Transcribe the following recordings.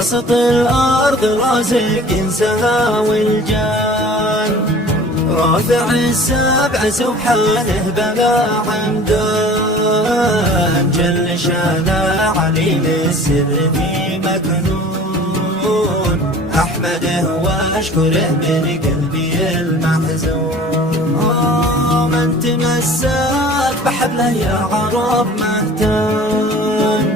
باسط الأرض رازق سها والجان، رافع السبع سبحانه بلا عمدان، جل شانه عليم السر في مكنون، أحمده وأشكره من قلبي المحزون. من تمسك بحبله يا عرب مهتم،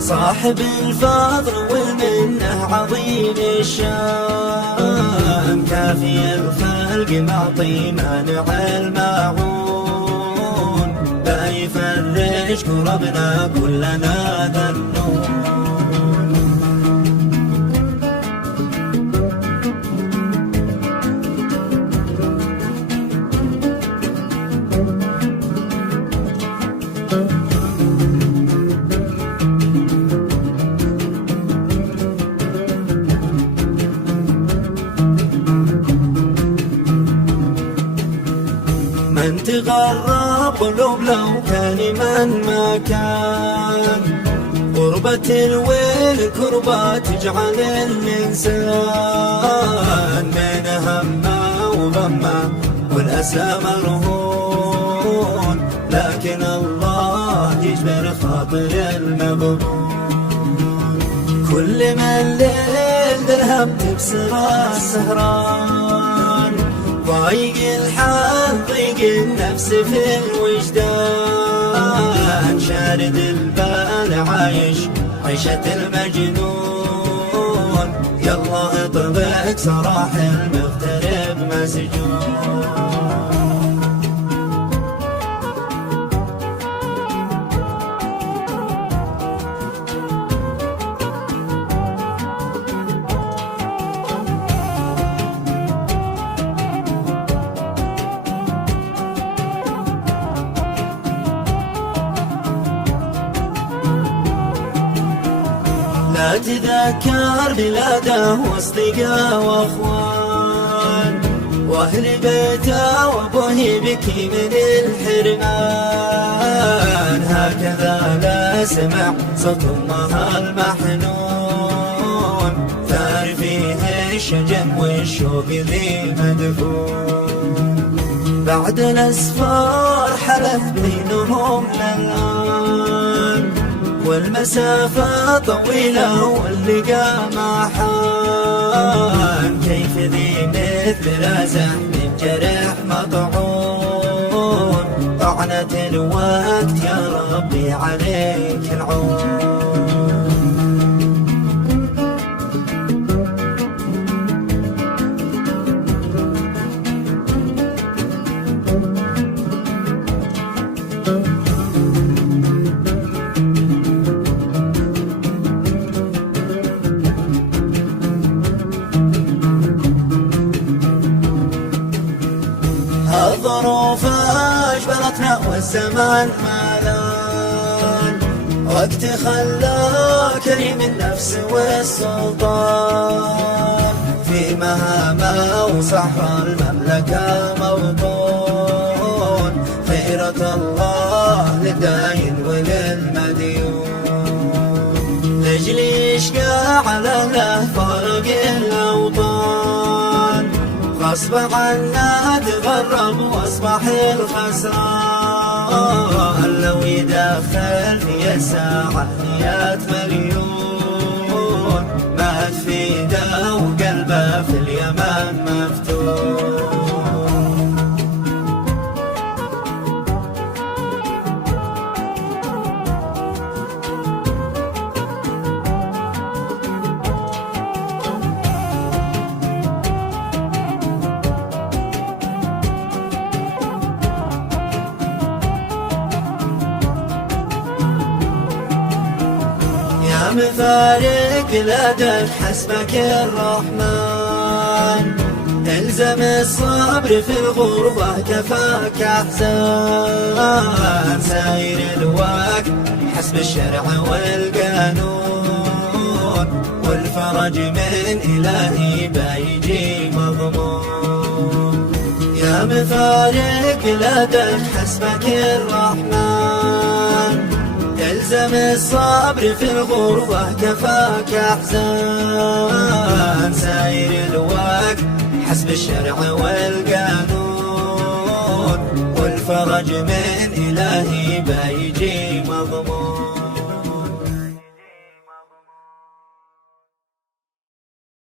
صاحب الفضل والمنه عظيم الشان، كافي الخلق معطي مانع الماعون، لا يفرج كربنا كلنا ذنون. من تغرب قلوب لو كان من ما كان، غربة الويل كربة تجعل الإنسان بين همه وغمه والأسى مرهون، لكن الله يجبر خاطر المغبون. كل ما الليل درهم تبصر السهران، ضايق الحال ضيق النفس في الوجدان، شارد البال عايش عيشة المجنون، يلا اطبق سراح المغترب مسجون. لا تذكر بلاده واصدقاء واخوان، واهل بيته وابوه يبكي من الحرمان، هكذا لا سمع صوت امه المحنون، ثار فيه الشجن والشوق ذي مدفون. بعد الاسفار حلف بينهم للآن، والمسافة طويلة واللقا ما حان، كيف ذي مثل رازح من جرح مطعون، طعنة الوقت يا ربي عليك العون. الظروف أجبرتنا والزمان مالان، وقت خلى كريم النفس والسلطان، في مهامة وصحراء المملكة موطون، خيرة الله للداين وللمديون، لجل يشقى على له فرق الأوطان، غصب عنا تغرب واصبح الخسران، لو يدخل في الساعة 100 مليون، مات في ايده وقلبه في اليمن مفتون. مفارق بلادك حسبك الرحمن، الزم الصبر في الغربة كفاك أحزان، ساير الوقت حسب الشرع والقانون، والفرج من إلهي بيجي مضمون. يا مفارق بلادك حسبك الرحمن، عدم الصبر في الغربة كفاك أحزان، ساير الوقت حسب الشرع والقانون، والفرج من إلهي بيجي مضمون.